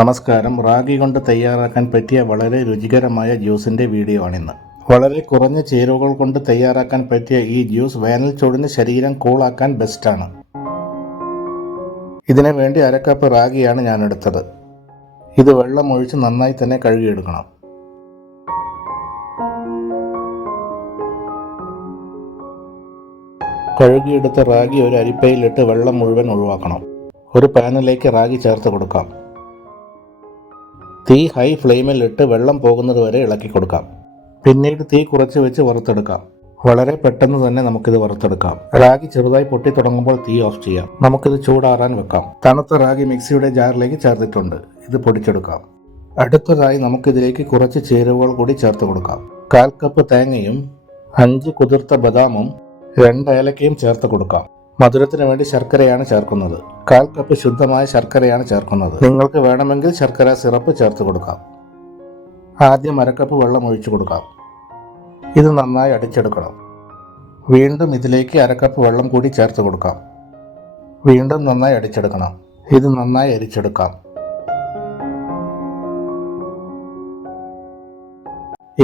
നമസ്കാരം. റാഗി കൊണ്ട് തയ്യാറാക്കാൻ പറ്റിയ വളരെ രുചികരമായ ജ്യൂസിന്റെ വീഡിയോ ആണിന്ന്. വളരെ കുറഞ്ഞ ചേരുവകൾ കൊണ്ട് തയ്യാറാക്കാൻ പറ്റിയ ഈ ജ്യൂസ് വേനൽ ചൂടിന് ശരീരം കൂളാക്കാൻ ബെസ്റ്റാണ് ഇതിനു വേണ്ടി അരക്കപ്പ് കപ്പ് റാഗിയാണ് ഞാൻ എടുത്തത് ഇത് വെള്ളം ഒഴിച്ച് നന്നായി തന്നെ കഴുകിയെടുക്കണം. കഴുകിയെടുത്ത റാഗി ഒരു അരിപ്പയിലിട്ട് വെള്ളം മുഴുവൻ ഒഴിവാക്കണം. ഒരു പാനിലേക്ക് റാഗി ചേർത്ത് കൊടുക്കാം. തീ ഹൈ ഫ്ലെയിമിൽ ഇട്ട് വെള്ളം പോകുന്നത് വരെ ഇളക്കി കൊടുക്കാം. പിന്നീട് തീ കുറച്ച് വെച്ച് വറുത്തെടുക്കാം. വളരെ പെട്ടെന്ന് തന്നെ നമുക്കിത് വറുത്തെടുക്കാം. റാഗി ചെറുതായി പൊട്ടി തുടങ്ങുമ്പോൾ തീ ഓഫ് ചെയ്യാം. നമുക്കിത് ചൂടാറാൻ വെക്കാം. തണുത്ത റാഗി മിക്സിയുടെ ജാറിലേക്ക് ചേർത്തിട്ടുണ്ട്. ഇത് പൊടിച്ചെടുക്കാം. അടുത്തതായി നമുക്കിതിലേക്ക് കുറച്ച് ചേരുവകൾ കൂടി ചേർത്ത് കൊടുക്കാം. കാൽ കപ്പ് തേങ്ങയും അഞ്ച് കുതിർത്ത ബദാമും രണ്ട് ഏലക്കയും ചേർത്ത് കൊടുക്കാം. മധുരത്തിന് വേണ്ടി ശർക്കരയാണ് ചേർക്കുന്നത്. കാൽ കപ്പ് ശുദ്ധമായ ശർക്കരയാണ് ചേർക്കുന്നത്. നിങ്ങൾക്ക് വേണമെങ്കിൽ ശർക്കര സിറപ്പ് ചേർത്ത് കൊടുക്കാം. ആദ്യം അരക്കപ്പ് വെള്ളം ഒഴിച്ചു കൊടുക്കാം. ഇത് നന്നായി അടിച്ചെടുക്കണം. വീണ്ടും ഇതിലേക്ക് അരക്കപ്പ് വെള്ളം കൂടി ചേർത്ത് കൊടുക്കാം. വീണ്ടും നന്നായി അടിച്ചെടുക്കണം. ഇത് നന്നായി അരിച്ചെടുക്കാം.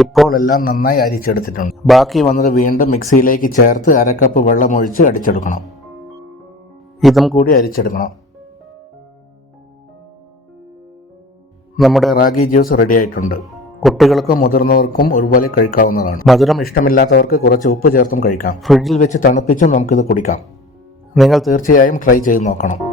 ഇപ്പോൾ എല്ലാം നന്നായി അരിച്ചെടുത്തിട്ടുണ്ട്. ബാക്കി വന്നത് വീണ്ടും മിക്സിയിലേക്ക് ചേർത്ത് അരക്കപ്പ് വെള്ളം ഒഴിച്ച് അടിച്ചെടുക്കണം. ഇതും കൂടി അരിച്ചെടുക്കണം. നമ്മുടെ റാഗി ജ്യൂസ് റെഡി ആയിട്ടുണ്ട്. കുട്ടികൾക്കും മുതിർന്നവർക്കും ഒരുപോലെ കഴിക്കാവുന്നതാണ്. മധുരം ഇഷ്ടമില്ലാത്തവർക്ക് കുറച്ച് ഉപ്പ് ചേർത്തും കഴിക്കാം. ഫ്രിഡ്ജിൽ വെച്ച് തണുപ്പിച്ചും നമുക്കിത് കുടിക്കാം. നിങ്ങൾ തീർച്ചയായും ട്രൈ ചെയ്ത് നോക്കണം.